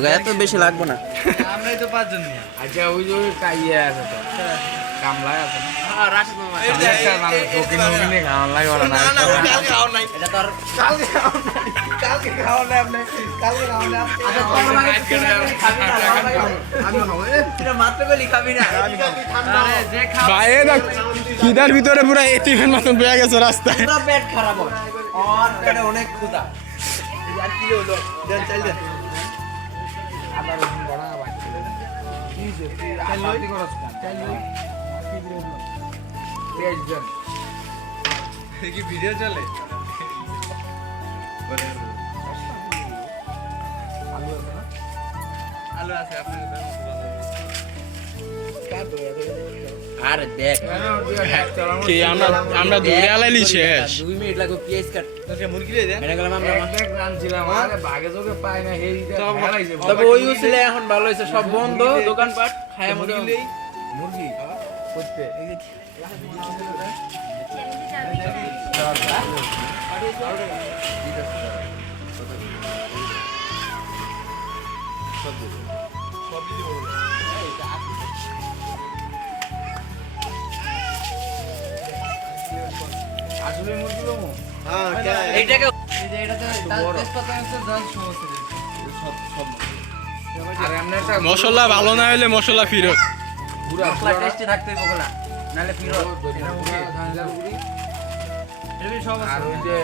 আর এত বেশি লাগবে না। আমরাই তো পাঁচজন আচ্ছা ওই যে কাইয়ে আছে তো। কামলায় আছে হ্যাঁ এটা আচ্ছা খিদার ভিতরে পুরো এতিমের মতন বয়ে গেছে রাস্তায়। পেট খারাপ হবে আর পেটে অনেক ক্ষুধা। আর কি হলো? দেন চাল দেন আদা রসুন বড়া বাচ্চা কি যে? তুই আপাতি করছ কেন পেঁয়াজ দেন কি ভিডিও চলে? আরে দেখ। কি আমরা আমরা দৌড়ে আলাইলি শেষ দুই মিনিট লাগবে পেঁয়াজ কাট মুরগি দিয়ে দেন মেনে গেলাম আমরা এক রানছিলাম আরে ভাগে যোগে পাই না এই সব হেলাইছে তবে ওই উছিলে এখন ভালো হয়েছে সব বন্ধ দোকানপাট খায় মধ্যে মুরগি নেই মুরগি? করতে আসলে মুরগি লোমো হ্যাঁ এইটাকে আর এমনি মশলা ভালো না হলে মশলা ফিরত। মশলা টেস্টি থাকতে হবে বগলা নালে ফিরত। আর ওই যে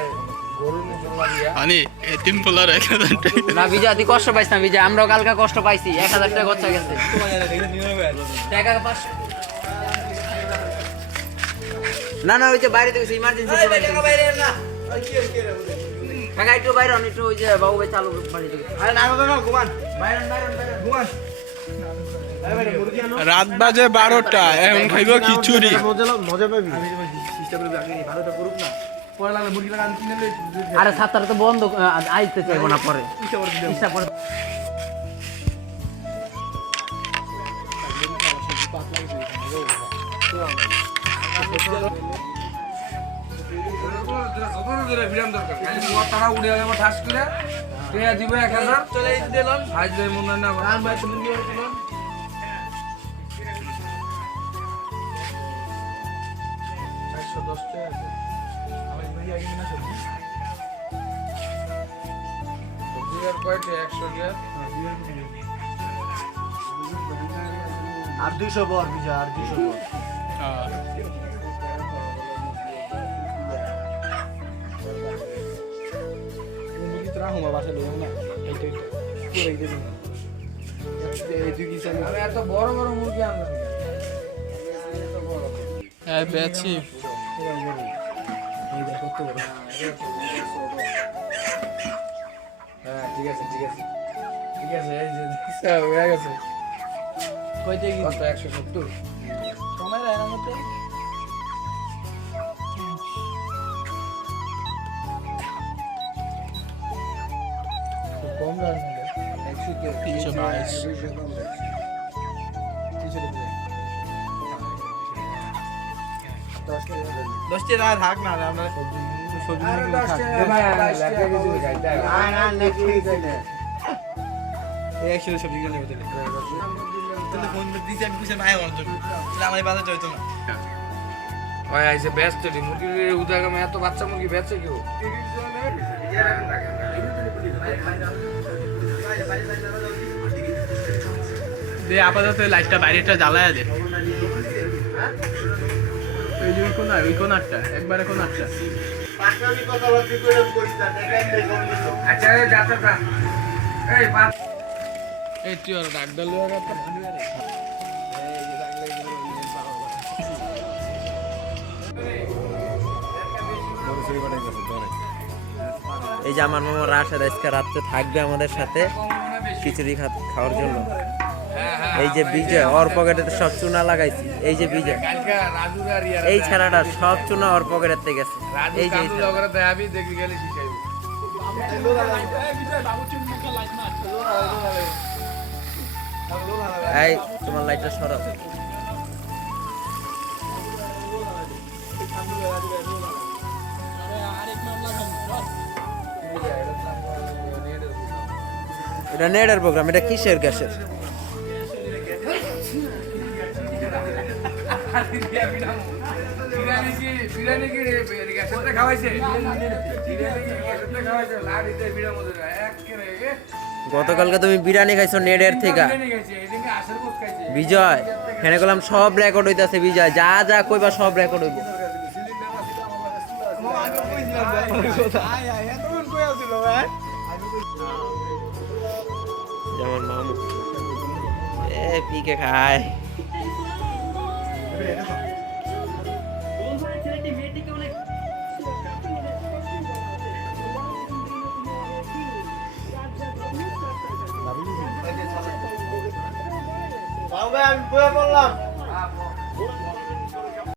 গরুর মশলা দিয়া। এতিম পোলার এক হাজার টাকা। না বিজয় তুই কষ্ট পাইছ না বিজয়। আমরাও কালকে কষ্ট পাইছি এক হাজার টাকা খরচা গেছে। টাকা পাঁচশো। না না ওই যে বাইরে থেকে ইমার্জেন্সি কাকা একটু বাইরে হন, একটু ওই যে বাবু ভাই চালু বাড়ি থেকে আরে না না ঘুমান। বাইরন বাইরন ঘুমান। আরে ভাই মুরগি আনো। রাত বাজে বারোটা এখন খাইব খিচুড়ি। মজা মজা পাবি আমি চেষ্টা করবি আগে ভালোটা করুক না পরে লাগলে মুরগি লাগা কিনে লই আরে সাতটা তো বন্ধ আইতে চাইব না পরে। ইচ্ছা আর দুইশো বর বিজা আর দুইশো বর। রাখো বাসা লোক না এইটা এইটা পুরো এইটা এডুকেশন আমি এত বড় বড় মুরগি হ্যাঁ বেছি হ্যাঁ ঠিক আছে ঠিক আছে ঠিক আছে হয়ে গেছে কয়টা কি 170 something. The bomb runs in there. Actually, get a piece of ice. Dosti da thak na ra mera sabji ni to sabji ni ka thak na ra na lekhi de ne ye ek shuru sabji ka le bete ne তাহলে phone আমার জন্য তাহলে আমার না। ওই আইসে ব্যস্ত রে মুরগির উদাগামে এত বাচ্চা মুরগি বেচে কেউ? দে আপাতত লাইটটা বাইরেটা জ্বালায় দে। ওই যে ওই কোন ওই কোনারটা একবারে আচ্ছা যাত্রাটা। এই বাদ এই যে আমার মামা রাশেদ আজকে রাত্রে থাকবে আমাদের সাথে খিচুড়ি খাওয়ার জন্য। এই যে বিজয়, ওর পকেটে সব চুনা লাগাইছি। এই যে বিজয়। এই ছানাটা সব চুনা ওর পকেটের থেকে গেছে। এই যে দেখবি গেলে এই তোমার লাইটটা সরাও এটা নেডার প্রোগ্রাম এটা কিসের গ্যাসের খাওয়াইছে গতকালকে তুমি বিরিয়ানি খাইছো নেটের থেকে। বিজয়, এখানে করলাম সব রেকর্ড হইতাছে বিজয়। যা যা কইবা সব রেকর্ড হইব। যেমন মামু। এ, পিকে খায়। আমি বয়ে বললাম